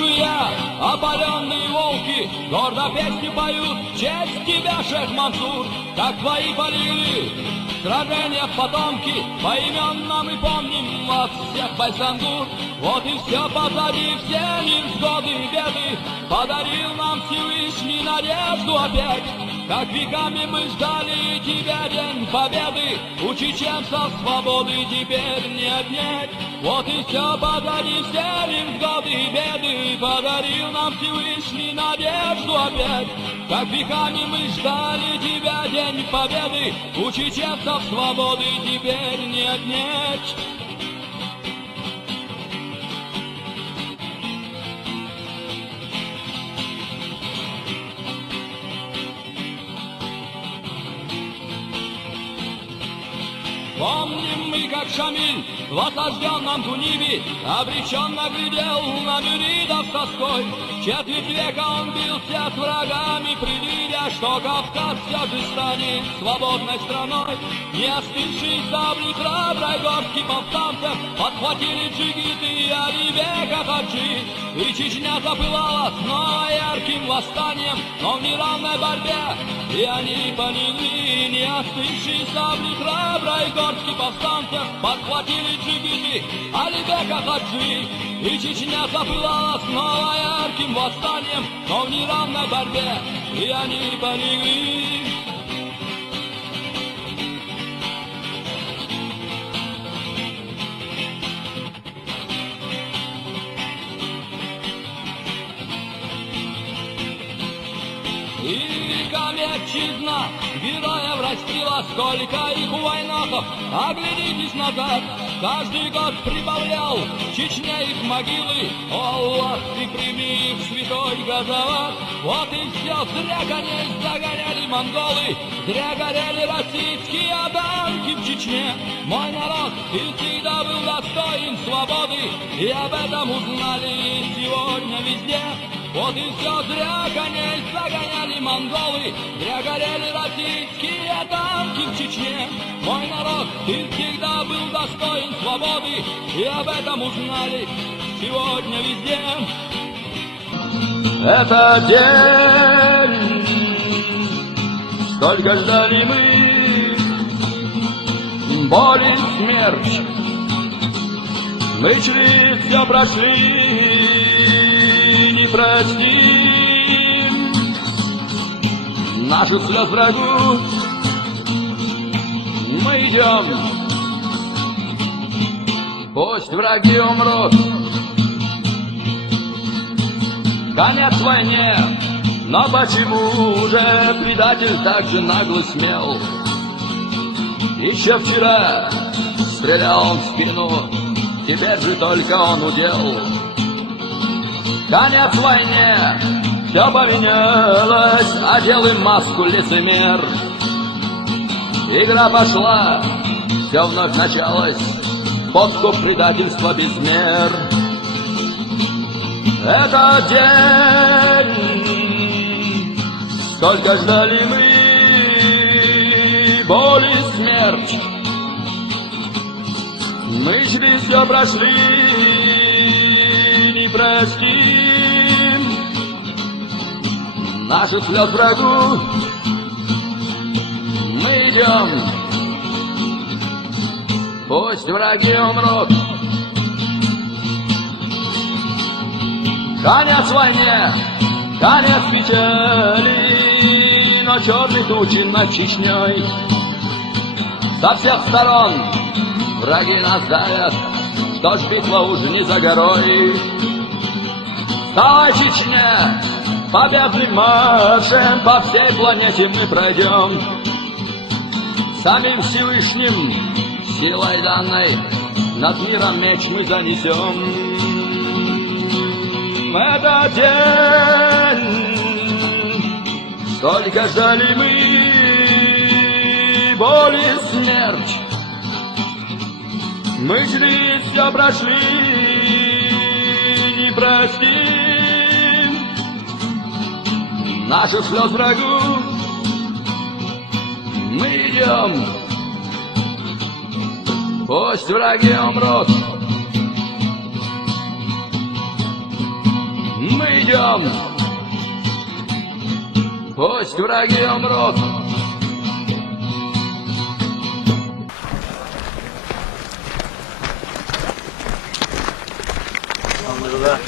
слышу я, опаленные волки гордо песни поют в честь тебя, шейх Мансур, как твои полили сражения потомки, поименно мы помним вас всех, Байсангур. Вот и все позади, все невзгоды и беды, подарил нам Всевышний надежду опять. Как веками мы ждали тебя, день победы, у чеченцев свободы теперь не отнять. Вот и все позади, все невзгоды и беды, подарил нам Всевышний надежду опять. Как веками мы ждали тебя, день победы, у чеченцев свободы теперь не отнять. Помним мы, как Шамиль в осажденном Тунибе обреченно глядел на мюридов с тоской. Четверть века он бился с врагами, предвидя, что Кавказ все же станет свободной страной. Не остывшие сабли храброй горстки повстанцев подхватили джигиты и Алибека Хаджи, и Чечня запылала снова ярким восстанием, но в неравной борьбе и они поняли. Не остывшие сабли храброй горстки повстанцев подхватили джигиты Алибека Хаджи, и Чечня запылала снова ярким восстанием, но в неравной борьбе и они полегли. И веками отчизна героев растила, сколько их у войнахов, оглядитесь назад. Каждый год прибавлял Чечне их могилы, о Аллах, ты прими их святой Газават. Вот и все, зря коней загоняли монголы, зря горели российские танки в Чечне. Мой народ и всегда был достоин свободы, и об этом узнали сегодня везде. Вот и все, зря коней загоняли монголы, зря горели российские танки в Чечне. Мой народ, ты всегда был достоин свободы, и об этом узнали сегодня везде. Это день, столько ждали мы, боль и смерть. Мы через все прошли, не простим наших слез врагу. Мы идем, пусть враги умрут. Конец войне, но почему же предатель так же нагло смел? Еще вчера стрелял он в спину, теперь же только он удел. Конец войне, все поменялось, одел им маску лицемер. Игра пошла, все вновь началось, подкуп, предательство без мер. Это день, сколько ждали мы, боль и смерть. Мы через все прошли, не простим наших слез врагу. Мы идем, пусть враги умрут. Конец войне, конец печали, но черные тучи над Чечней. Со всех сторон враги нас давят, что ж битва уже не за горой. Вставай, Чечня, победным маршем по всей планете мы пройдем. Самим Всевышним, силой данной, над миром меч мы занесем. Это день, столько ждали мы, боль и смерть. Мы через все прошли, не простим наших слез врагу. Мы идем, пусть враги умрут. мы идем. Пусть враги умрут. Burada.